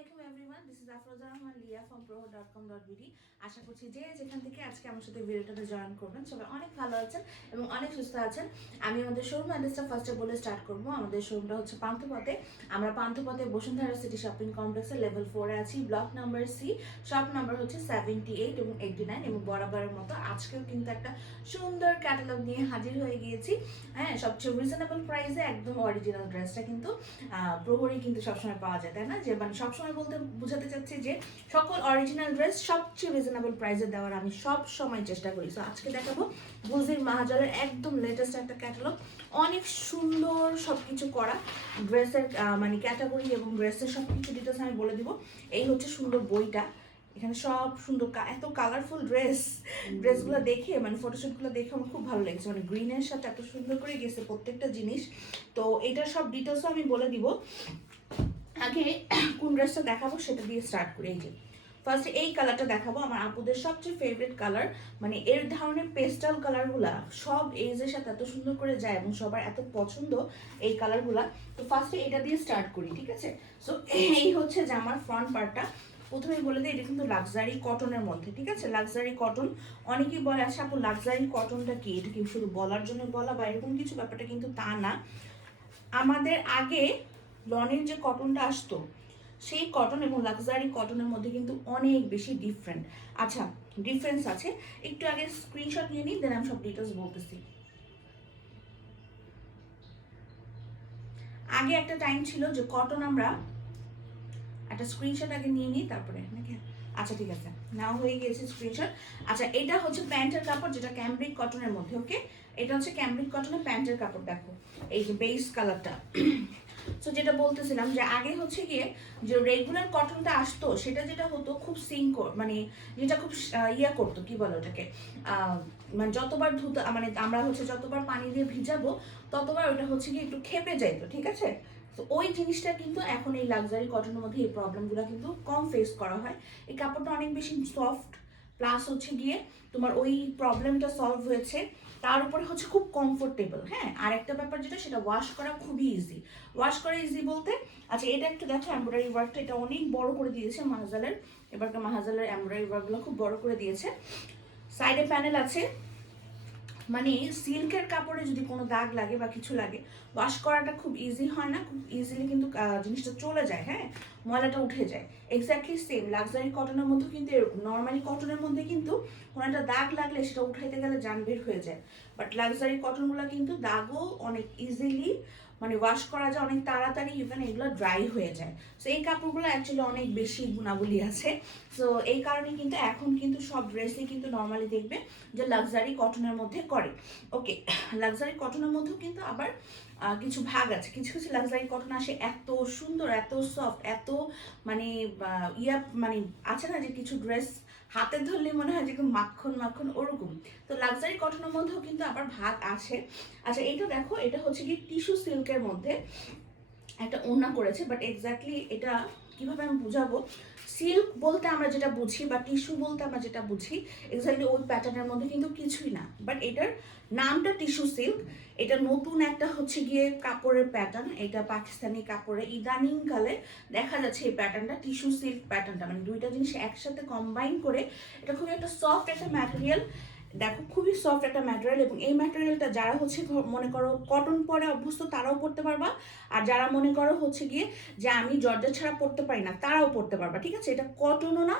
আসসালামু আলাইকুম everyone, this is Afroza Rahman লিয়া ফ্রম proho.com.bd। আশা করছি যে যেখান থেকে আজকে আমার সাথে ভিডিওটাতে জয়েন করবেন সবাই অনেক ভালো আছেন এবং অনেক সুস্থ আছেন। আমি আমাদের শোরুম অ্যাড্রেসটা ফার্স্টে বলে স্টার্ট করবো। আমাদের শোরুমটা হচ্ছে পান্থপথে। আমরা পান্থপথে বসুন্ধরা সিটি শপিং কমপ্লেক্সের লেভেল 4-এ আছি, block number C, shop number হচ্ছে 78 এবং 89। এবং বরাবরের মতো আজকেও কিন্তু একটা সুন্দর ক্যাটালগ নিয়ে হাজির হয়ে গিয়েছি। হ্যাঁ, সবচেয়ে রিজনেবল প্রাইসে একদম অরিজিনাল ড্রেসটা কিন্তু প্রহরী কিন্তু সবসময় পাওয়া যায়, তাই না? যে মানে সবসময় বলতে বোঝাতে চাচ্ছি যে সকল অরিজিনাল ড্রেস সবচেয়ে রিজনেবল প্রাইসে দেওয়ার আমি সব সময় চেষ্টা করি। সো আজকে দেখাবো বুলজির মাহাজারের একদম লেটেস্ট একটা ক্যাটালগ। অনেক সুন্দর সব কিছু করা ড্রেসের মানে ক্যাটাগরি এবং ড্রেসের সব কিছু ডিটেলস আমি বলে দিব। এই হচ্ছে সুন্দর বইটা, এখানে সব সুন্দর এত কালারফুল ড্রেসগুলো দেখে মানে ফটোশ্যুটগুলো দেখে আমার খুব ভালো লেগেছে। মানে গ্রিনের সাথে এত সুন্দর করে গেছে প্রত্যেকটা জিনিস। তো এটার সব ডিটেলসও আমি বলে দিব। আগে কোন ড্রেসটা দেখাবো সেটা দিয়ে স্টার্ট করি। এই যে ফার্স্টে এই কালারটা দেখাবো, আমার আপুদের সবচেয়ে ফেভারিট কালার। মানে এর ধরনের পেস্টাল কালারগুলা সব এজের সাথে এত সুন্দর করে যায় এবং সবার এত পছন্দ এই কালারগুলা। তো ফার্স্টে এটা দিয়ে স্টার্ট করি, ঠিক আছে? সো এই হচ্ছে যে আমার ফ্রন্ট পার্টটা। প্রথমেই বলে দিই এটা কিন্তু লাক্সারি কটনের মধ্যে, ঠিক আছে? Luxury cotton. অনেকেই বলে আচ্ছা আপু লাক্সারি কটনটা কি, এটা কি শুধু বলার জন্য বলা বা এরকম কিছু, ব্যাপারটা কিন্তু তা না। আমাদের আগে লনের যে কটনটা আসতো সেই কটন এবং লাক্সারি কটনের মধ্যে কিন্তু অনেক বেশি ডিফারেন্ট। আচ্ছা, ডিফারেন্স আছে। একটু আগে স্ক্রিনশট নিয়ে নিই, দেন আমি সব ডিটেলস বলতেছি। আগে একটা টাইম ছিল যে কটন আমরা একটা স্ক্রিনশট আগে নিয়ে নিই তারপরে নাকি। আচ্ছা ঠিক আছে, নাও হয়ে গিয়েছে স্ক্রিনশট। আচ্ছা, এটা হচ্ছে প্যান্টের কাপড় যেটা ক্যামব্রিক কটনের মধ্যে। ওকে, এটা হচ্ছে ক্যামব্রিক কটনের প্যান্টের কাপড়। দেখো এই যে বেস কালারটা। সো যেটা বলতেছিলাম যে আগে হচ্ছে গিয়ে যে রেগুলার কটনটা আসতো সেটা যেটা হতো খুব সিঙ্ক, মানে যেটা খুব ইয়া করতো, কি বলে ওটাকে, মানে যতবার ধুতে মানে আমরা হচ্ছে যতবার পানি দিয়ে ভিজাবো ততবার ওটা হচ্ছে গিয়ে একটু খেপে যাইতো, ঠিক আছে? তো ওই জিনিসটা কিন্তু এখন এই লাক্সারি কটনের মধ্যে এই প্রবলেমগুলো কিন্তু কম ফেস করা হয়। এই কাপড়টা অনেক বেশি সফট, প্লাস হচ্ছে গিয়ে তোমার ওই প্রবলেমটা সলভ হয়েছে। তার উপরে হচ্ছে খুব কমফোর্টেবল। হ্যাঁ, আর একটা ব্যাপার যেটা, সেটা ওয়াশ করা খুবই ইজি। ওয়াশ করা ইজি বলতে, আচ্ছা এটা একটু দেখো এমব্রয়ডারি ওয়ার্কটা, এটা অনেক বড় করে দিয়েছে মাহাজালের। এবারকার মাহাজালের এমব্রয়ডারি ওয়ার্কগুলো খুব বড় করে দিয়েছে। সাইডে প্যানেল আছে। মানে সিল্কের কাপড়ে যদি কোনো দাগ লাগে বা কিছু লাগে, ওয়াশ করাটা খুব ইজি হয় না, খুব ইজিলি কিন্তু জিনিসটা চলে যায়। হ্যাঁ, ময়লাটা উঠে যায়। এক্স্যাক্টলি সেম লাক্সারি কটনের মধ্যে কিন্তু এরকম। নর্মালি কটনের মধ্যে কিন্তু কোনো একটা দাগ লাগলে সেটা উঠাইতে গেলে জান বের হয়ে যায়, বাট লাক্সারি কটনগুলো কিন্তু দাগও অনেক ইজিলি মানে ওয়াশ করা যায় অনেক তাড়াতাড়ি, ইভেন এগুলো ড্রাই হয়ে যায়। সো এই কাপড়গুলো অ্যাকচুয়ালি অনেক বেশি গুণাবলী আছে। সো এই কারণে কিন্তু এখন কিন্তু সব ড্রেসই কিন্তু নর্মালি দেখবে যে লাক্সারি কটনের মধ্যে করে। ওকে, লাক্সারি কটনের মধ্যেও কিন্তু আবার কিছু ভাগ আছে। কিছু কিছু লাক্সারি কটন আসে এত সুন্দর, এত সফট, এত মানে ইয়া মানে আছে না যে কিছু ড্রেস হাতে ধরলে মনে হয় যে মাখন মাখন ওরকম। তো লাক্সারি কটনের মধ্যেও কিন্তু আবার ভাগ আছে। আচ্ছা এইটা দেখো, এটা হচ্ছে কি টিস্যু সিল্কের মধ্যে একটা ওড়না করেছে, বাট এক্স্যাক্টলি এটা কিভাবে আমি বুঝাবো, সিল্ক বলতে আমরা যেটা বুঝি বা টিস্যু বলতে আমরা যেটা বুঝি এক্স্যাক্টলি ওই প্যাটার্নের মধ্যে কিন্তু কিছুই না, বাট এটার নামটা টিস্যু সিল্ক। এটা নতুন একটা হচ্ছে গিয়ে কাপড়ের প্যাটার্ন, এটা পাকিস্তানি কাপড়ে ইদানিং কালে দেখা যাচ্ছে এই প্যাটার্নটা, টিস্যু সিল্ক প্যাটার্নটা, মানে দুইটা জিনিস একসাথে কম্বাইন করে এটা খুবই একটা সফট একটা ম্যাটেরিয়াল। দেখো খুবই সফট একটা ম্যাটেরিয়াল, এবং এই ম্যাটেরিয়ালটা যারা হচ্ছে মনে করো কটন পরে অভ্যস্ত তারাও পরতে পারবা, আর যারা মনে করো হচ্ছে গিয়ে যে আমি জর্জেট ছাড়া পরতে পারি না তারাও পরতে পারবা, ঠিক আছে? এটা কটনও না,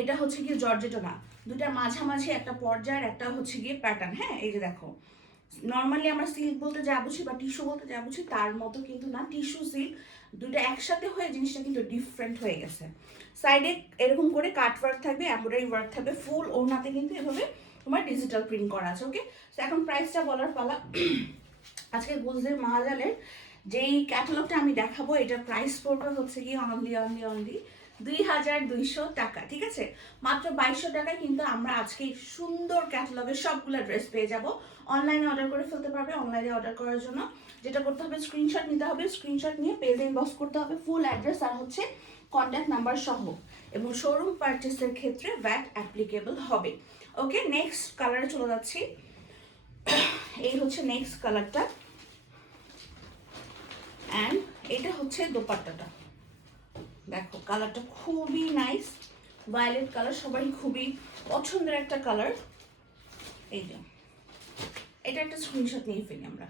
এটা হচ্ছে গিয়ে জর্জেটও না, দুটার মাঝামাঝি একটা পর্যায়ের একটা হচ্ছে গিয়ে প্যাটার্ন। হ্যাঁ, এই যে দেখো নর্মালি আমরা সিল্ক বলতে যা বুঝি বা টিস্যু বলতে যা বুঝি তার মতো কিন্তু না, টিস্যু সিল্ক দুটো একসাথে হয়ে জিনিসটা কিন্তু ডিফারেন্ট হয়ে গেছে। সাইডে এরকম করে কাট ওয়ার্ক থাকবে, এমব্রয়ডারি ওয়ার্ক থাকবে, ফুল ওড়নাতে কিন্তু এভাবে তোমার ডিজিটাল প্রিন্ট করা আছে। ওকে, তো এখন প্রাইসটা বলার পালা। আজকে গুলজির মাহাজালের যেই ক্যাটালগটা আমি দেখাবো এটার প্রাইস পড়বে হচ্ছে কি অনলি অনলি অনলি 2200 টাকা, ঠিক আছে? মাত্র 2200 টাকায় কিন্তু আমরা আজকে সুন্দর ক্যাটালগের সবগুলো ড্রেস পেয়ে যাব। অনলাইনে অর্ডার করে ফেলতে পারবে। অনলাইনে অর্ডার করার জন্য যেটা করতে হবে, স্ক্রিনশট নিতে হবে, স্ক্রিনশট নিয়ে পেজ ইনবক্স করতে হবে, ফুল অ্যাড্রেস আর হচ্ছে কন্ট্যাক্ট নাম্বার সহ, এবং শোরুম পারচেসের ক্ষেত্রে ভ্যাট অ্যাপ্লিকেবল হবে। ওকে, নেক্সট কালারে চলে যাচ্ছি। এই হচ্ছে নেক্সট কালারটা, অ্যান্ড এটা হচ্ছে দোপাট্টাটা। দেখো কালারটা খুবই নাইস, ভায়োলেট কালার, সবারই খুবই পছন্দের একটা কালার। এই যে এটা একটা স্ক্রিনশট নিয়ে ফেলি আমরা।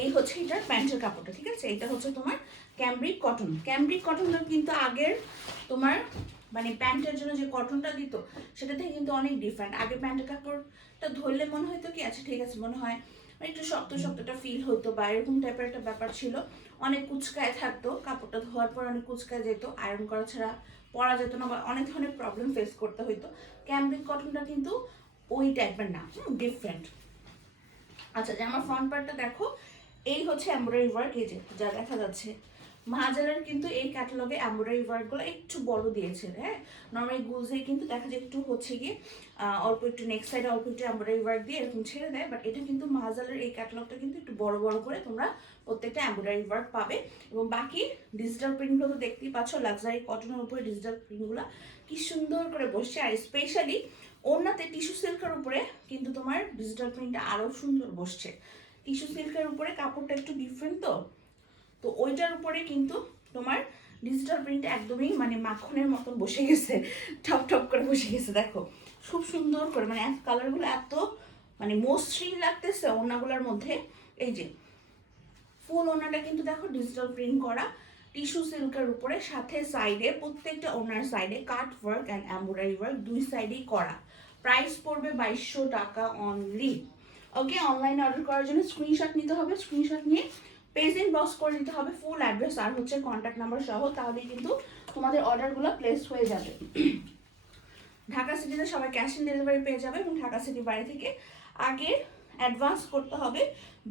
এই হচ্ছে এটার প্যান্টের কাপড়টা, ঠিক আছে? এটা হচ্ছে তোমার ক্যামব্রিক কটন। ক্যামব্রিক কটনটা কিন্তু আগের তোমার মানে প্যান্টের জন্য যে কটনটা দিত সেটা থেকে কিন্তু অনেক ডিফারেন্ট। আগে প্যান্টের কাপড়টা ধরলে মনে হয়তো কি আচ্ছা ঠিক আছে, মনে হয় একটু শক্ত শক্তটা ফিল হতো বা এরকম টাইপের একটা ব্যাপার ছিল, অনেক কুচকায় থাকতো, কাপড়টা ধোয়ার পর অনেক কুচকায় যেত, আয়রন করা ছাড়া পরা যেত না বা অনেক ধরনের প্রবলেম ফেস করতে হইতো। ক্যামব্রিক কটনটা কিন্তু ওই টাইপের না, ডিফারেন্ট। আচ্ছা, যে আমার ফ্রন্ট পার্টটা দেখো, এই হচ্ছে এমব্রয়ডারি ওয়ার্ক, এই যে যা দেখা যাচ্ছে। মাহাজালের কিন্তু এই ক্যাটালগে এমব্রয়ডারি ওয়ার্কগুলো একটু বড় দিয়েছে, হ্যাঁ। নর্মালি গুলজে কিন্তু দেখা যায় একটু হচ্ছে গিয়ে অল্প একটু নেক্সট সাইডে অল্প একটু এমব্রয়ডারি ওয়ার্ক দিয়ে এরকম ছেড়ে দেয়, বাট এটা কিন্তু মাহাজালের এই ক্যাটালগটা কিন্তু একটু বড় বড় করে তোমরা প্রত্যেকটা এমব্রয়ডারি ওয়ার্ক পাবে। এবং বাকি ডিজিটাল প্রিন্টগুলো তো দেখতেই পাচ্ছ, লাক্সারি কটনের উপরে ডিজিটাল প্রিন্টগুলো কি সুন্দর করে বসছে। আর স্পেশালি ওড়নাতে টিস্যু সিল্কের উপরে কিন্তু তোমার ডিজিটাল প্রিন্টটা আরও সুন্দর বসছে। টিস্যু সিল্কের উপরে কাপড়টা একটু ডিফারেন্ট, তো তো ওইটার উপরে কিন্তু তোমার ডিজিটাল প্রিন্ট একদমই মানে মাখনের মতন বসে গেছে, ঠপ ঠপ করে বসে গেছে। দেখো খুব সুন্দর করে মানে কালারগুলো এত মানে মসৃণ লাগতেছে ওড়নাগুলোর মধ্যে। এই যে ফুল ওড়নাটা কিন্তু দেখো ডিজিটাল প্রিন্ট করা টিস্যু সিল্কের উপরে, সাথে সাইডে প্রত্যেকটা ওড়নার সাইডে কাট ওয়ার্ক অ্যান্ড এমব্রয়ডারি ওয়ার্ক দুই সাইডেই করা। প্রাইস পড়বে 2200 টাকা অনলি। ওকে, অনলাইনে অর্ডার করার জন্য স্ক্রিনশট নিতে হবে, স্ক্রিনশট নিয়ে পেজ ইনবক্স করে দিতে হবে ফুল অ্যাড্রেস আর হচ্ছে কন্ট্যাক্ট নাম্বার সহ, তাহলেই কিন্তু তোমাদের অর্ডারগুলো প্লেস হয়ে যাবে। ঢাকা সিটিতে সবাই ক্যাশ অন ডেলিভারি পেয়ে যাবে, এবং ঢাকা সিটির বাইরে থেকে আগে অ্যাডভান্স করতে হবে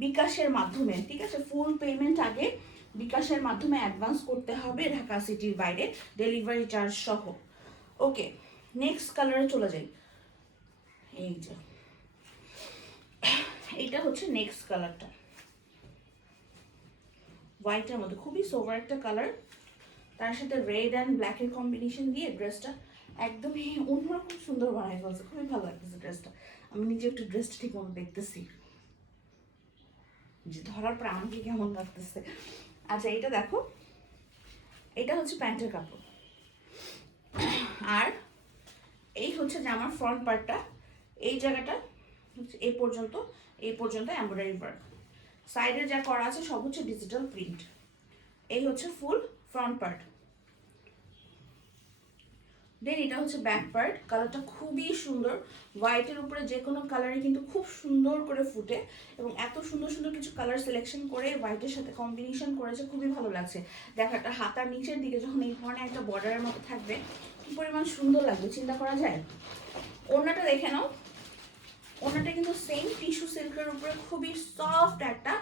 বিকাশের মাধ্যমে, ঠিক আছে? ফুল পেমেন্ট আগে বিকাশের মাধ্যমে অ্যাডভান্স করতে হবে ঢাকা সিটির বাইরে, ডেলিভারি চার্জ সহ। ওকে, নেক্সট কালারে চলে যাই। এই যে এইটা হচ্ছে নেক্সট কালারটা, হোয়াইটের মধ্যে খুবই সোভার একটা কালার, তার সাথে রেড অ্যান্ড ব্ল্যাকের কম্বিনেশন দিয়ে ড্রেসটা একদমই অন্যরকম সুন্দর বানাই ফেলছে, খুবই ভালো লাগতেছে ড্রেসটা। আমি নিজে একটু ড্রেসটা ঠিক মতো দেখতেছি যে ধরার পর আমাকে কেমন লাগতেছে। আচ্ছা, এটা দেখো, এটা হচ্ছে প্যান্টের কাপড়, আর এই হচ্ছে যে আমার ফ্রন্ট পার্টটা, এই জায়গাটা এই পর্যন্ত, এই পর্যন্ত এমব্রয়ডারি ওয়ার্ক, সাইডে যা করা আছে সব হচ্ছে ডিজিটাল প্রিন্ট। এই হচ্ছে ফুল ফ্রন্ট পার্ট। দেন এটা হচ্ছে ব্যাক পার্ট, কালারটা খুবই সুন্দর, হোয়াইটের উপরে যে কোনো কালারে কিন্তু খুব সুন্দর করে ফুটে, এবং এত সুন্দর সুন্দর কিছু কালার সিলেকশন করে হোয়াইটের সাথে কম্বিনেশন করেছে, খুবই ভালো লাগছে। দেখো একটা হাতার নিচের দিকে যখন এই ধরনের একটা বর্ডারের মতো থাকবে কি পরিমাণ সুন্দর লাগবে চিন্তা করা যায়। ওড়নাটা দেখে নাও, ওড়নাটা কিন্তু সেম টিস্যু সিল্কের উপরে খুবই সফট একটা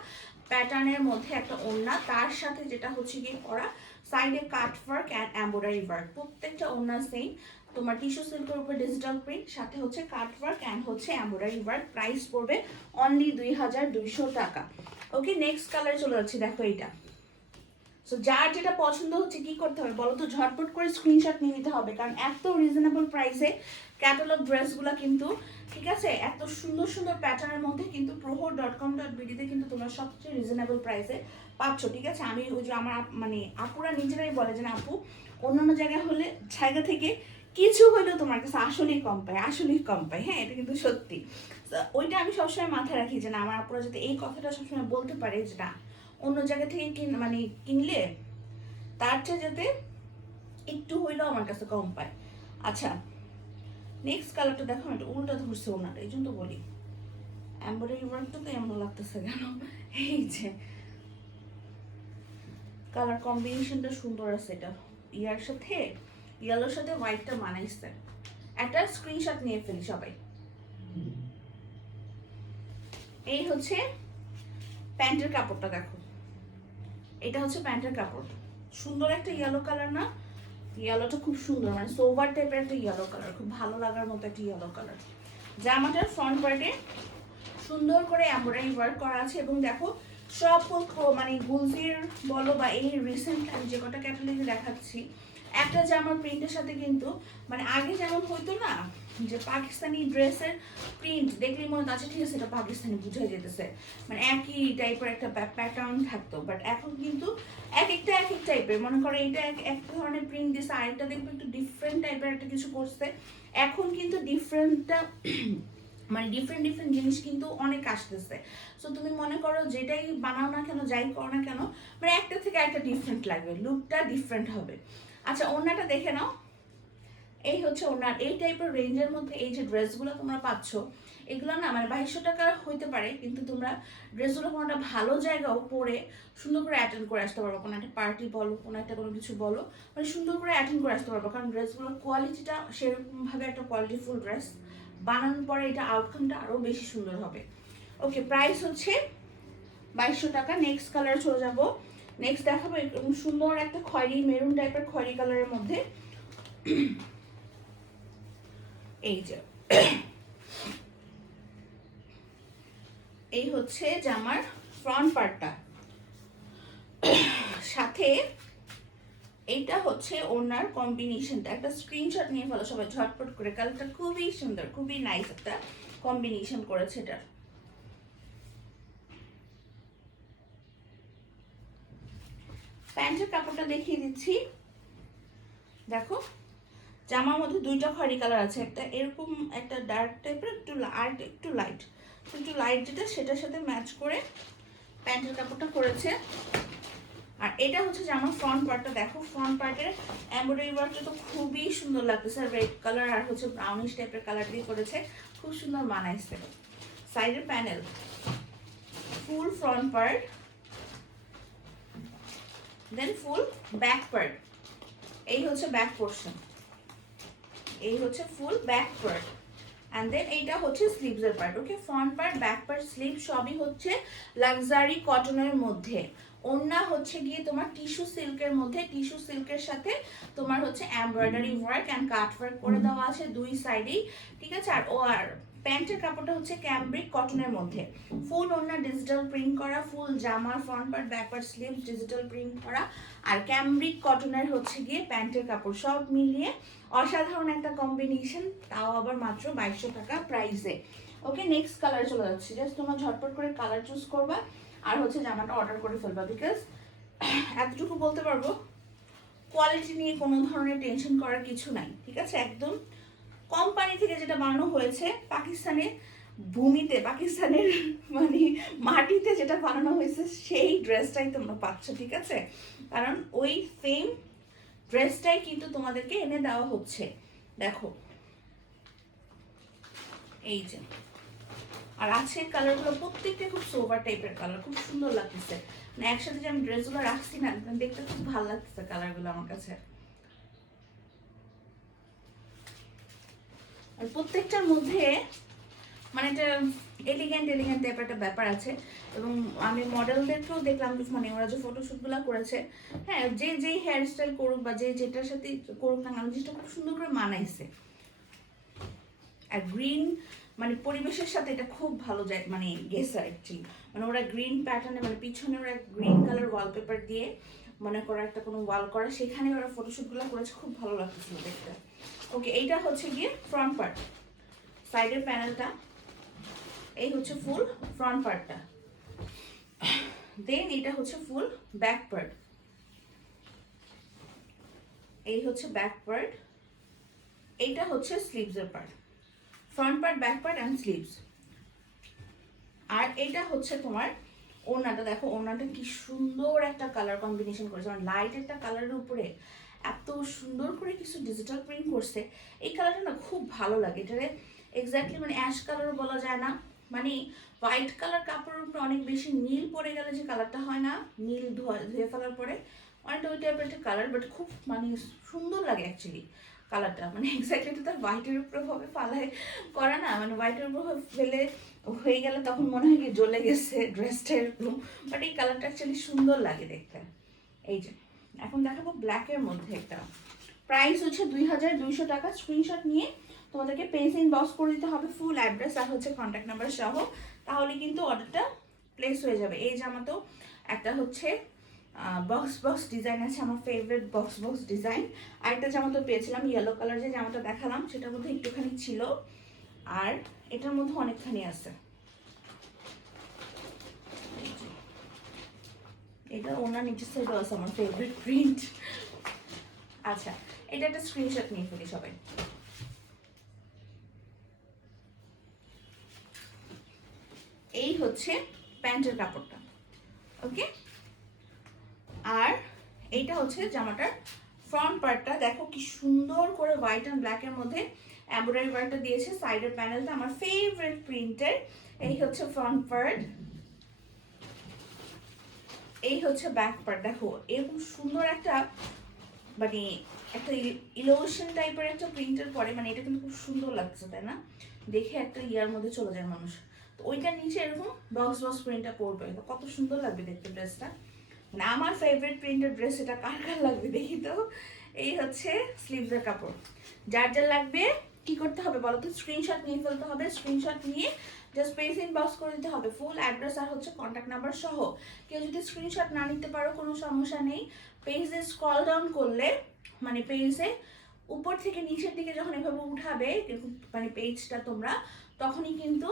প্যাটার্নের মধ্যে একটা ওড়না, তার সাথে যেটা হচ্ছে গিয়ে করা সাইডে কাট ওয়ার্ক অ্যান্ড এমব্রয়ডারি ওয়ার্ক, প্রত্যেকটা ওড়না সেম তোমার টিস্যু সিল্কের উপর ডিজিটাল প্রিন্ট, সাথে হচ্ছে কাট ওয়ার্ক অ্যান্ড হচ্ছে এমব্রয়ডারি ওয়ার্ক। প্রাইস পড়বে অনলি 2200 টাকা। ওকে, নেক্সট কালারে চলে যাচ্ছি। দেখো এইটা, সো যার যেটা পছন্দ হচ্ছে কি করতে হবে বলো তো, ঝটপট করে স্ক্রিনশট নিয়ে নিতে হবে, কারণ এত রিজনেবল প্রাইসে ক্যাটালগ ড্রেসগুলো কিন্তু, ঠিক আছে, এত সুন্দর সুন্দর প্যাটার্নের মধ্যে কিন্তু prohor.com.bd-তে কিন্তু তোমরা সবচেয়ে রিজনেবল প্রাইসে পাচ্ছ, ঠিক আছে? আমি ওই যে আমার মানে আপুরা নিজেরাই বলে যে না আপু, অন্যান্য জায়গায় হলে জায়গা থেকে কিছু হলেও তোমার কাছে আসলেই কম পায়, আসলেই কম পায়, হ্যাঁ, এটা কিন্তু সত্যি। ওইটা আমি সবসময় মাথায় রাখি যে না, আমার আপুরা যাতে এই কথাটা সবসময় বলতে পারে যে না, অন্য জায়গা থেকে মানে কিনলে তার চেয়ে যাতে একটু হইলেও আমার কাছে কম পায়। আচ্ছা, নেক্সট কালারটা দেখো, এটা উল্টা ধরছে ওনাটা, এই জন্য তো বলি এমব্রয়ডারি ওয়ার্কটা তো এমন লাগতেছে কেন। এই যে কালার কম্বিনেশনটা সুন্দর আছে, এটা ইয়ার সাথে ইয়েলোর সাথে হোয়াইটটা মানাইছে। একটা স্ক্রিনশট নিয়ে ফেলি সবাই। এই হচ্ছে প্যান্টের কাপড়টা, দেখো এটা হচ্ছে প্যান্টের কাপড়, সুন্দর একটা ইয়েলো কালার না? ইয়েলোটা খুব সুন্দর, মানে সোভার টাইপের একটা ইয়েলো কালার, খুব ভালো লাগার মতো একটা ইয়েলো কালার। জামাটার ফ্রন্ট পার্টে সুন্দর করে এমব্রয়ডারি ওয়ার্ক করা আছে, এবং দেখো সব মানে গুলজির বলো বা এই রিসেন্ট আমি যে কটা ক্যাটালগে দেখাচ্ছি একটা জামার প্রিন্টের সাথে কিন্তু মানে আগে যেমন হইতো না যে পাকিস্তানি ড্রেসের প্রিন্ট দেখলেই মনে হতো আচ্ছা ঠিক আছে এটা পাকিস্তানি বুঝাই যেতেছে, মানে একই টাইপের একটা প্যাটার্ন থাকতো। বাট এখন কিন্তু এক একটা টাইপের, মনে করো এইটা এক ধরনের প্রিন্ট দিচ্ছে, আরেকটা দেখবে একটু ডিফারেন্ট টাইপের একটা কিছু করছে। এখন কিন্তু ডিফারেন্টটা মানে ডিফারেন্ট জিনিস কিন্তু অনেক আসতেছে। সো তুমি মনে করো যেটাই বানাও না কেন, যাই করো না কেন, মানে একটা থেকে একটা ডিফারেন্ট লাগবে, লুকটা ডিফারেন্ট হবে। আচ্ছা ওড়নাটা দেখে নাও, এই হচ্ছে ওনার এই টাইপের রেঞ্জের মধ্যে এই যে ড্রেসগুলো তোমরা পাচ্ছ, এগুলো না মানে 2200 টাকা হইতে পারে, কিন্তু তোমরা ড্রেসগুলো কোনো একটা ভালো জায়গাও পরে সুন্দর করে অ্যাটেন্ড করে আসতে পারবো, কোনো একটা পার্টি বলো, কোনো একটা কোনো কিছু বলো, মানে সুন্দর করে অ্যাটেন্ড করে আসতে পারবো। কারণ ড্রেসগুলোর কোয়ালিটিটা সেরকমভাবে একটা কোয়ালিটিফুল ড্রেস বানানোর পরে এটা আউটকামটা আরও বেশি সুন্দর হবে। ওকে, প্রাইস হচ্ছে 2200 টাকা। নেক্সট কালার চলে যাবো। নেক্সট দেখাবো সুন্দর একটা খয়েরি মেরুন টাইপের খয়েরি কালারের মধ্যে। এই যে এই হচ্ছে জামার ফ্রন্ট পার্টটা, সাথে এইটা হচ্ছে ওনার কম্বিনেশনটা। একটা স্ক্রিনশট নিয়ে ফেলো সবাই ঝটপট করে, কালারটা খুবই সুন্দর, খুবই নাইস একটা কম্বিনেশন করেছে এটা। প্যান্টের কাপড়টা দেখিয়ে দিচ্ছি, দেখো জামার মধ্যে দুইটা খয়েরি কালার আছে, একটা এরকম একটা ডার্ক টাইপের, একটু লাইট যেটা সেটার সাথে ম্যাচ করে প্যান্টের কাপড়টা করেছে। আর এটা হচ্ছে জামার ফ্রন্ট পার্টটা, দেখো ফ্রন্ট পার্টের এমব্রয়ডারি ওয়ার্কটা তো খুবই সুন্দর লাগতেছে, রেড কালার আর হচ্ছে ব্রাউনিশ টাইপের কালার দিয়ে করেছে, খুব সুন্দর মানাইছে। সাইডের panel, full front part, then full back part, এই হচ্ছে ব্যাক পোর্শন, এই হচ্ছে full back part, and then এইটা হচ্ছে স্লিভসের part. Okay, front part, back part, sleeve সবই হচ্ছে লাক্সারি কটনের মধ্যে। ওড়না হচ্ছে গিয়ে তোমার টিস্যু সিল্কের মধ্যে, টিস্যু সিল্কের সাথে তোমার হচ্ছে embroidery work and cut work করে দেওয়া আছে দুই সাইডেই, ঠিক আছে। আর প্যান্টের কাপড়টা হচ্ছে ক্যামব্রিক কটনের মধ্যে, ফুল ওড়না ডিজিটাল প্রিন্ট করা, ফুল জামা front part back part sleeve digital print করা, আর ক্যামব্রিক কটনের হচ্ছে গিয়ে প্যান্টের কাপড়, সব মিলিয়ে অসাধারণ একটা কম্বিনেশন, তাও আবার মাত্র 2200 টাকা প্রাইসে। ওকে, নেক্সট কালার চলে যাচ্ছে, জাস্ট তোমার ঝটপট করে কালার চুজ করবা আর হচ্ছে জামাটা অর্ডার করে ফেলবা। বিকজ এতটুকু বলতে পারবো কোয়ালিটি নিয়ে কোনো ধরনের টেনশন করার কিছু নাই, ঠিক আছে। একদম কোম্পানি থেকে যেটা বানানো হয়েছে, পাকিস্তানের ভূমিতে, পাকিস্তানের মানে মাটিতে যেটা বানানো হয়েছে সেই ড্রেসটাই তোমরা পাচ্ছ, ঠিক আছে। কারণ ওই সেম ড্রেসটাই কিন্তু তোমাদেরকে এনে দেওয়া হচ্ছে, দেখো এই যে। আর আছে কালারগুলো প্রত্যেকটা খুব সোভার টাইপের কালার, খুব সুন্দর লাগতেছে, মানে একসাথে যে আমি ড্রেসগুলো রাখছি না, দেখতে খুব ভালো লাগতেছে কালারগুলো আমার কাছে। আর প্রত্যেকটার মধ্যে মানে একটা এলিগেন্ট টাইপের একটা ব্যাপার আছে। এবং আমি মডেলদেরকেও দেখলাম, মানে ওরা যে ফটোশ্যুটগুলো করেছে, হ্যাঁ যেই হেয়ার স্টাইল করুক বা যেটার সাথে করুক না কেন, জিনিসটা খুব সুন্দর করে মানাইছে। আর গ্রিন মানে পরিবেশের সাথে এটা খুব ভালো যায়, মানে গেছে অ্যাকচুয়ালি, মানে ওরা গ্রিন প্যাটার্নে, মানে পিছনে ওরা গ্রিন কালার ওয়ালপেপার দিয়ে মনে করো একটা কোনো ওয়াল করা, সেখানে ওরা ফটোশ্যুটগুলো করেছে, খুব ভালো লাগতেছিল দেখতে। ওকে, এইটা হচ্ছে গিয়ে ফ্রন্ট পার্ট, সাইডের প্যানেলটা, এই হচ্ছে ফুল ফ্রন্ট পার্টটা, দেন এটা হচ্ছে ফুল ব্যাক পার্ট, এই হচ্ছে ব্যাক পার্ট, এইটা হচ্ছে স্লিভসের part, front part back part and sleeves. আর এইটা হচ্ছে তোমার ওড়নাটা, দেখো ওড়নাটা কি সুন্দর একটা কালার কম্বিনেশন করেছে, মানে লাইট একটা কালারের উপরে এত সুন্দর করে কিছু ডিজিটাল প্রিন্ট করছে। এই কালারটা না খুব ভালো লাগে, এটারে এক্স্যাক্টলি মানে অ্যাশ কালারও বলা যায় না, মানে হোয়াইট কালার কাপড়ের উপরে অনেক বেশি নীল পরে গেলে যে কালারটা হয় না, নীল ধুয়ে ফেলার পরে অনেকটা ওই টাইপের একটা কালার, বাট খুব মানে সুন্দর লাগে অ্যাকচুয়ালি কালারটা, মানে এক্স্যাক্টলি তো তার হোয়াইটের উপরে ভাবে ফালাই করা না, মানে হোয়াইটের উপর ফেলে হয়ে গেলে তখন মনে হয় কি জ্বলে গেছে ড্রেসটা এরকম, বাট এই কালারটা অ্যাকচুয়ালি সুন্দর লাগে দেখতে। এই যে এখন দেখাবো ব্ল্যাকের মধ্যে একটা, প্রাইস হচ্ছে 2200 টাকা। স্ক্রিনশট নিয়ে তোমাদেরকে পেজ ইনবক্স করে দিতে হবে ফুল অ্যাড্রেস আর হচ্ছে কন্ট্যাক্ট নাম্বার সহ, তাহলে কিন্তু অর্ডারটা প্লেস হয়ে যাবে। এই জামা তো একটা হচ্ছে বক্স বক্স ডিজাইন আছে, আমার ফেভারিট বক্স বক্স ডিজাইন। আরেকটা জামা তো পেয়েছিলাম ইয়েলো কালার, যে জামাটা দেখালাম সেটার মধ্যে একটুখানি ছিল, আর এটার মধ্যে অনেকখানি আছে। এটা ওনার নিচের সাইডও আছে আমার ফেভারিট প্রিন্ট। আচ্ছা, এটা একটা স্ক্রিনশট নিয়ে ফেলি সবাই। এই হচ্ছে প্যান্টের কাপড়টা, ওকে। আর এইটা হচ্ছে জামাটার ফ্রন্ট পার্টটা, দেখো কি সুন্দর করে হোয়াইট অ্যান্ড ব্ল্যাকের মধ্যে এমব্রয়ডারি ওয়ার্কটা দিয়েছে। সাইডের প্যানেলটা আমার ফেভারিট প্রিন্টের। এই হচ্ছে ফ্রন্ট পার্ট, এই হচ্ছে ব্যাক পার্ট। দেখো এরকম সুন্দর একটা মানে একটা ইলোশন টাইপের একটা প্রিন্টের পরে, মানে এটা কিন্তু খুব সুন্দর লাগছে, তাই না? দেখে একটা ইয়ার মধ্যে চলে যায় মানুষ। তো ওইটার নিচে এরকম বক্স বক্স প্রিন্টটা করবে, তো কত সুন্দর লাগবে দেখতে ড্রেসটা। মানে আমার ফেভারিট প্রিন্টের ড্রেস, এটা কার কার লাগবে দেখি তো। এই হচ্ছে স্লিভসের কাপড়। যার যার লাগবে কি করতে হবে বলো তো, স্ক্রিনশট নিয়ে ফেলতে হবে। স্ক্রিনশট নিয়ে জাস্ট পেজ ইনবক্স করে দিতে হবে, ফুল অ্যাড্রেস আর হচ্ছে কন্ট্যাক্ট নাম্বার সহ। কেউ যদি স্ক্রিনশট না নিতে পারো কোনো সমস্যা নেই, পেজে স্ক্রল ডাউন করলে মানে পেজে উপর থেকে নিচের দিকে যখন এভাবে উঠাবে মানে পেজটা তোমরা, তখনই কিন্তু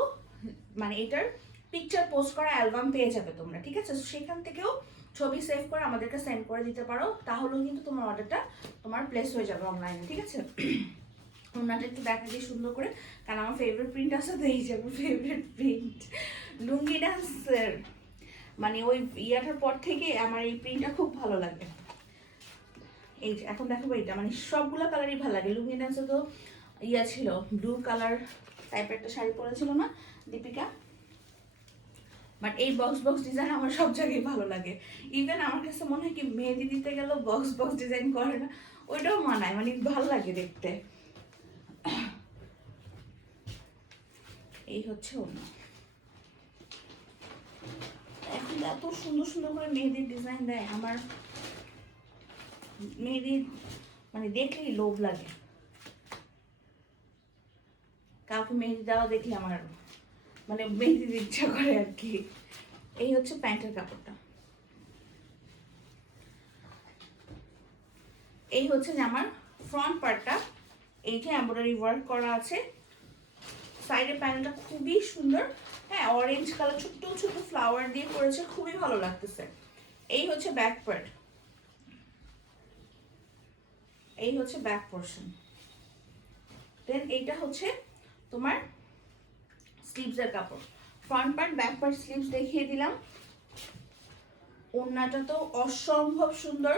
মানে এটার পিকচার পোস্ট করা অ্যালবাম পেয়ে যাবে তোমরা, ঠিক আছে? সেখান থেকেও ছবি সেভ করে আমাদেরকে সেন্ড করে দিতে পারো, তাহলেও কিন্তু তোমার অর্ডারটা তোমার প্লেস হয়ে যাবে অনলাইনে, ঠিক আছে? ওনাটা একটু দেখা দিয়ে সুন্দর করে, কারণ আমার ফেভারিট প্রিন্ট আছে, তো এই যাবে ফেভারিট প্রিন্ট লুঙ্গি ডান্সের। মানে ওই ইয়াটার পর থেকে আমার এই প্রিন্টটা খুব ভালো লাগে। এই যে এখন দেখো এইটা, মানে সবগুলো কালারই ভালো লাগে। লুঙ্গি ডান্সে তো ইয়া ছিল, ব্লু কালার টাইপের একটা শাড়ি পরেছিল না দীপিকা, বাট এই বক্স বক্স ডিজাইন আমার সব জায়গায় ভালো লাগে। ইভেন আমার কাছে মনে হয় কি মেহেদি দিতে গেলেও বক্স বক্স ডিজাইন করে না, ওইটাও মানায়, মানে ভালো লাগে দেখতে। এই হচ্ছে অন্য, এখন এত সুন্দর সুন্দর করে মেহেদির ডিজাইন দেয়, আমার মেহেদি মানে দেখলেই লোভ লাগে। কাউকে মেহেদি দেওয়া দেখলে আমার মানে মেহেদি দিতে ইচ্ছা করে আর কি। এই হচ্ছে প্যান্টের কাপড়টা, এই হচ্ছে জামার ফ্রন্ট পার্টটা। এই যে এমব্রয়ডারি ওয়ার্ক করা আছে, সাইডের প্যানেলটা খুবই সুন্দর। হ্যাঁ, অরেঞ্জ কালার ছোট্ট ছোট্ট ফ্লাওয়ার দিয়ে করেছে, খুবই ভালো লাগতেছে। এই হচ্ছে ব্যাক পার্ট, এই হচ্ছে ব্যাক পোর্শন। দেন এইটা হচ্ছে তোমার স্লিভসের কাপড়। Front part, back part, sleeves দেখিয়ে দিলাম। ওড়নাটা তো অসম্ভব সুন্দর,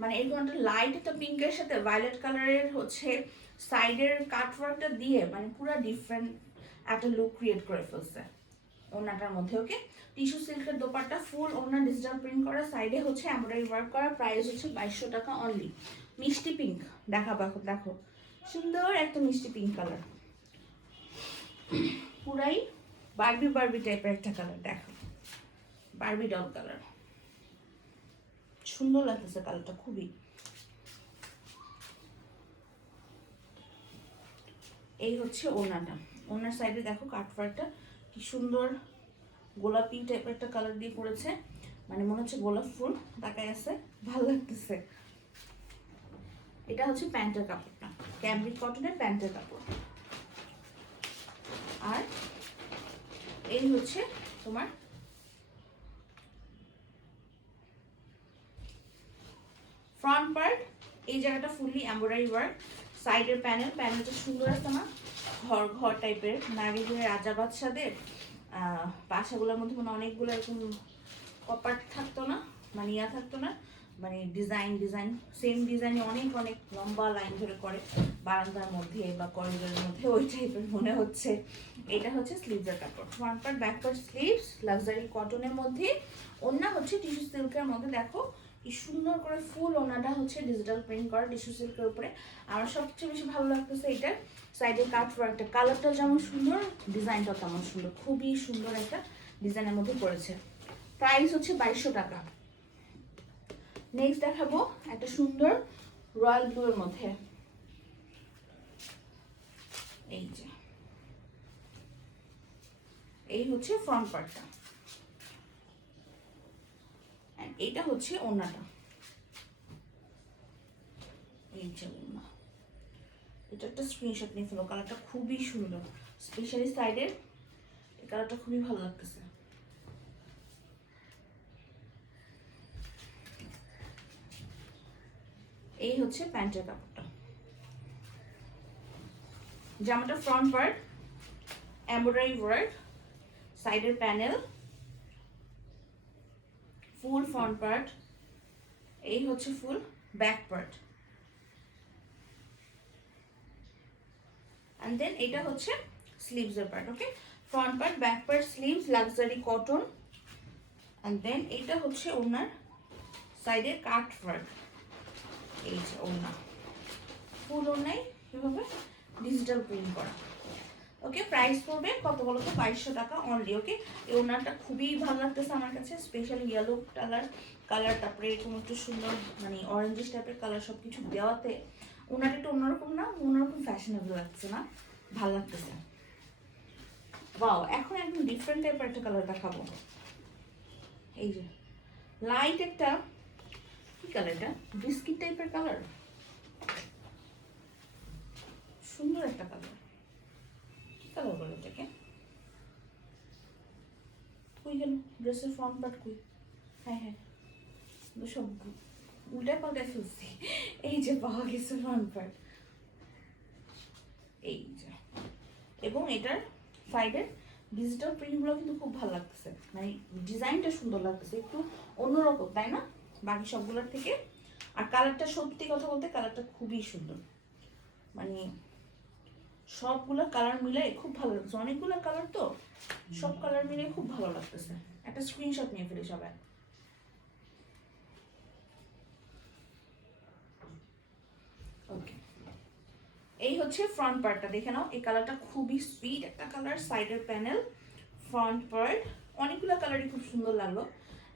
মানে এরকম একটা লাইট একটা পিঙ্কের সাথে ভায়োলেট কালারের হচ্ছে সাইডের কাটওয়ার্কটা দিয়ে মানে পুরো ডিফারেন্ট একটা লুক ক্রিয়েট করে ফেলছে ওড়নাটার মধ্যে, ওকে। টিস্যু সিল্কের দোপাট্টা, ফুল ওড়না ডিজিটাল প্রিন্ট করা, সাইডে হচ্ছে এমব্রয়ডারি ওয়ার্ক করা, প্রাইস হচ্ছে 2200 টাকা অনলি। মিষ্টি পিঙ্ক দেখো সুন্দর একটা মিষ্টি পিঙ্ক কালার, পুরাই বারবি বারবি টাইপের একটা কালার, দেখো বারবি ডল কালার, সুন্দর লাগতেছে কালারটা খুবই। এই হচ্ছে ওড়নাটা, ওড়নার সাইডে দেখো কাটওয়ার্কটা কি সুন্দর গোলাপি টাইপের একটা কালার দিয়ে করেছে, মানে মনে হচ্ছে গোলাপ ফুল তাকায় আছে, ভালো লাগতেছে। এটা হচ্ছে প্যান্টের কাপড়টা, ক্যামব্রিক কটনের প্যান্টের কাপড়। আর এই হচ্ছে তোমার ফ্রন্ট পার্ট, এই জায়গাটা ফুললি এমব্রয়ডারি ওয়ার্ক, সাইডের প্যানেলটা সুন্দর আছে না, ঘর ঘর টাইপের, নারী যে রাজা বাদশাদের বাসাগুলোর মধ্যে মানে অনেকগুলো এরকম কপার থাকতো না, মানে ইয়া থাকতো না, মানে ডিজাইন সেম ডিজাইনে অনেক অনেক লম্বা লাইন ধরে করে বারান্দার মধ্যে বা করিডোরের মধ্যে, ওই টাইপের মনে হচ্ছে। এটা হচ্ছে স্লিভসের কাপড়, front part back part sleeves luxury কটনের মধ্যে, ওড়না হচ্ছে টিস্যু সিল্কের মধ্যে। দেখো কি সুন্দর করে ফুল ওড়নাটা হচ্ছে ডিজিটাল প্রিন্ট করা টিস্যু সিল্কের উপরে। আমার সবচেয়ে বেশি ভালো লাগতেছে এটার সাইডে কাট ওয়ার্কটা, কালারটা যেমন সুন্দর ডিজাইনটাও তেমন সুন্দর, খুবই সুন্দর একটা ডিজাইনের মধ্যে করেছে। প্রাইস হচ্ছে 2200 টাকা। নেক্সট দেখাবো একটা সুন্দর রয়্যাল ব্লু এর মধ্যে, এই যে এই হচ্ছে ফ্রন্ট পার্টটা, এইটা হচ্ছে ওড়নাটা, এই যে ওড়না। এটা একটা স্ক্রিনশট নিয়ে ফেলো, কালারটা খুবই সুন্দর, স্পেশালি সাইডের এই কালারটা খুবই ভালো লাগতেছে। এই হচ্ছে প্যান্টের কাপড়টা। জামাটা ফ্রন্ট পার্ট এমব্রয়ডারি ওয়ার্ক, সাইডের প্যানেল, ফুল ফ্রন্ট পার্ট, এই হচ্ছে full back part, and then এটা হচ্ছে স্লিভসের part. Okay, front part, back part, sleeves, luxury cotton, and then এটা হচ্ছে ওনার সাইডের কাট ওয়ার্ক। এই যে ওনা, ফুল ওনাই এভাবে ডিজিটাল প্রিন্ট করা। ওকে, প্রাইস পড়বে কত বলো তো, 2200 টাকা অনলি। ওকে, এই ওনারটা খুবই ভালো লাগতেছে আমার কাছে, স্পেশালি ইয়েলো কালার, তারপরে এরকম একটু সুন্দর মানে অরেঞ্জিস টাইপের কালার সব কিছু দেওয়াতে ওনারটা একটু অন্যরকম না, অন্যরকম ফ্যাশনেবল লাগছে না, ভালো লাগতেছে। ওয়াও, এখন একদম ডিফারেন্ট টাইপের একটা কালার দেখাবো। এই যে লাইট একটা কি কালার, এটা বিস্কিট টাইপের কালার, সুন্দর একটা কালার। কি কালার বলে এটাকে? কই গেল ড্রেসের ফ্রন্ট পার্ট কই? হ্যাঁ হ্যাঁ, সব উল্টা পাল্টা ফেলছি। এই যে পাওয়া গেছে ফ্রন্ট পার্ট, এই যে। এবং এটার সাইডের ডিজিটাল প্রিন্টগুলো কিন্তু খুব ভালো লাগতেছে, মানে ডিজাইনটা সুন্দর লাগতেছে, একটু অন্যরকম তাই না বাকি সবগুলোর থেকে। আর কালারটা সত্যি কথা বলতে কালারটা খুবই সুন্দর, মানে সবগুলো কালার মিলে খুব ভালো লাগছে, অনেকগুলো কালার তো, সব কালার মিলে খুব ভালো লাগতেছে। একটা স্ক্রিনশট নিয়ে ফেলি সবাই। ওকে, এই হচ্ছে ফ্রন্ট পার্টটা, দেখে নাও। এই কালারটা খুবই সুইট একটা কালার, সাইডের প্যানেল, ফ্রন্ট পার্ট, অনেকগুলো কালারই খুব সুন্দর লাগলো।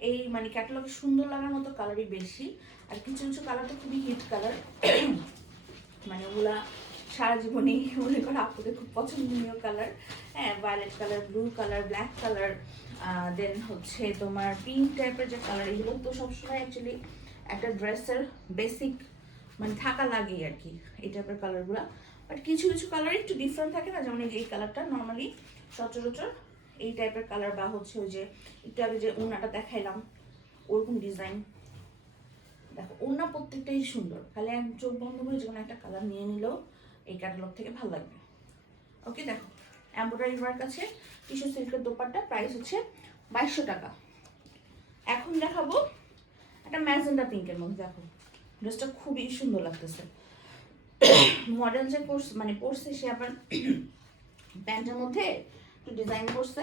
এই মানে ক্যাটালগে সুন্দর লাগার মতো কালারই বেশি, আর কিছু কিছু কালারটা খুবই হিট কালার, মানে ওগুলা সারা জীবনেই মনে করো আপনাদের খুব পছন্দনীয় কালার। হ্যাঁ, violet colour, blue colour, black colour, then হচ্ছে তোমার পিঙ্ক টাইপের যে কালার, এগুলো তো সবসময় অ্যাকচুয়ালি একটা ড্রেসের বেসিক মানে থাকা লাগেই আর কি, এই টাইপের কালারগুলো। বাট কিছু কিছু কালার একটু ডিফারেন্ট থাকে না, যেমন এই কালারটা নর্মালি সচরাচর এই টাইপের কালার, বা হচ্ছে ওই যে একটু আগে যে ওড়নাটা দেখাইলাম ওরকম ডিজাইন। দেখো ওড়না প্রত্যেকটাই সুন্দর, খালি এক চোখ বন্ধ করে যে কোনো একটা কালার নিয়ে নিলেও এই ক্যাটালগ থেকে ভালো লাগবে। ওকে, দেখো এমব্রয়ডারি ওয়ার্ক আছে, টিস্যু সিল্কের দোপাট্টা, প্রাইস হচ্ছে 2200 টাকা। এখন দেখাবো একটা ম্যাজেন্ডা পিঙ্কের মধ্যে, দেখো ড্রেসটা খুবই সুন্দর লাগতেছে। মডেল যে কোর্স মানে পরছে সে আবার প্যান্টের মধ্যে একটু ডিজাইন করছে,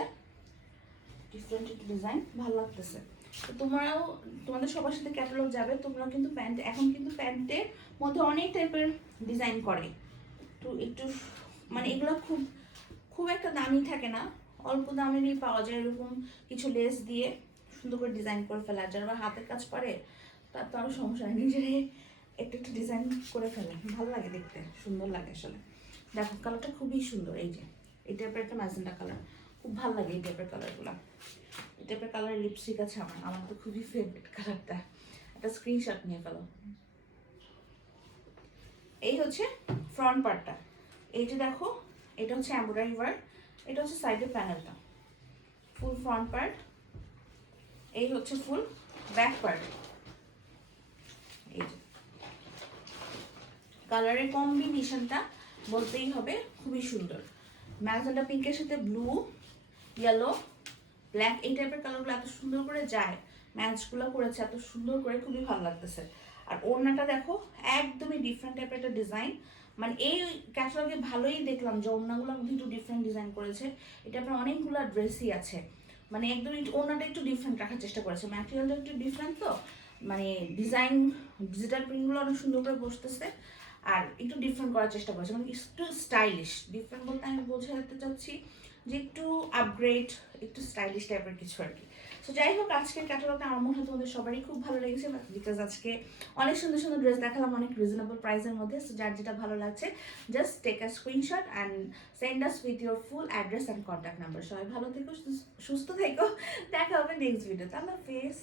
ডিফারেন্ট একটু ডিজাইন, ভালো লাগতেছে। তো তোমরাও তোমাদের সবার সাথে ক্যাটালগ যাবে, তোমরাও কিন্তু প্যান্ট, এখন কিন্তু প্যান্টের মধ্যে অনেক টাইপের ডিজাইন করে, তো একটু মানে এগুলো খুব খুব একটা দামি থাকে না, অল্প দামেরই পাওয়া যায়, এরকম কিছু লেস দিয়ে সুন্দর করে ডিজাইন করে ফেলা। যারা হাতের কাজ পারে তার তো আরও সমস্যা নেই, নিজেরাই একটু একটু ডিজাইন করে ফেলে, ভালো লাগে দেখতে, সুন্দর লাগে আসলে। দেখো কালারটা খুবই সুন্দর, এই যে এই টাইপের একটা ম্যাজেন্টা কালার, খুব ভালো লাগে এই টাইপের কালারগুলো। এই টাইপের কালারের লিপস্টিক আছে আমার তো খুবই ফেভারিট কালারটা। একটা স্ক্রিনশট নিয়ে ফেলো। এই হচ্ছে ফ্রন্ট পার্টটা, এই যে দেখো এটা হচ্ছে এমব্রয়ডারি ওয়ার্ক, এটা হচ্ছে সাইডের প্যানেলটা, ফুল ফ্রন্ট পার্ট, এই হচ্ছে ফুল ব্যাক পার্ট। এই যে কালারের কম্বিনেশনটা বলতেই হবে খুবই সুন্দর, ম্যাজেন্টা পিঙ্কের সাথে ব্লু, ইয়েলো, ব্ল্যাক, এই টাইপের কালারগুলো এত সুন্দর করে যায়, ম্যাচগুলো করেছে এত সুন্দর করে, খুবই ভালো লাগতেছে। আর ওড়নাটা দেখো একদমই ডিফারেন্ট টাইপের একটা ডিজাইন, মানে এই ক্যাটালগে ভালোই দেখলাম যে ওড়নাগুলো মধ্যে একটু ডিফারেন্ট ডিজাইন করেছে। এটা আপনার অনেকগুলো ড্রেসই আছে, মানে একদম ওড়নাটা একটু ডিফারেন্ট রাখার চেষ্টা করেছে, ম্যাটেরিয়ালটা একটু ডিফারেন্ট, তো মানে ডিজাইন ডিজিটাল প্রিন্টগুলো অনেক সুন্দর করে বসতেছে, আর একটু ডিফারেন্ট করার চেষ্টা করেছে, মানে একটু স্টাইলিশ। ডিফারেন্ট বলতে আমি বোঝাতে চাচ্ছি যে একটু আপগ্রেড, একটু স্টাইলিশ টাইপের কিছু আর কি। সো যাই হোক, আজকের ক্যাটালগটা আমার মনে হয় তোমাদের সবারই খুব ভালো লেগেছে, বিকজ আজকে অনেক সুন্দর সুন্দর ড্রেস দেখালাম অনেক রিজনেবল প্রাইসের মধ্যে। সো যার যেটা ভালো লাগছে just take a screenshot and send us with your full address and contact number. সবাই ভালো থেকো, সুস্থ থেকো, দেখা হবে নেক্সট ভিডিওতে। আল্লাহ হাফেজ।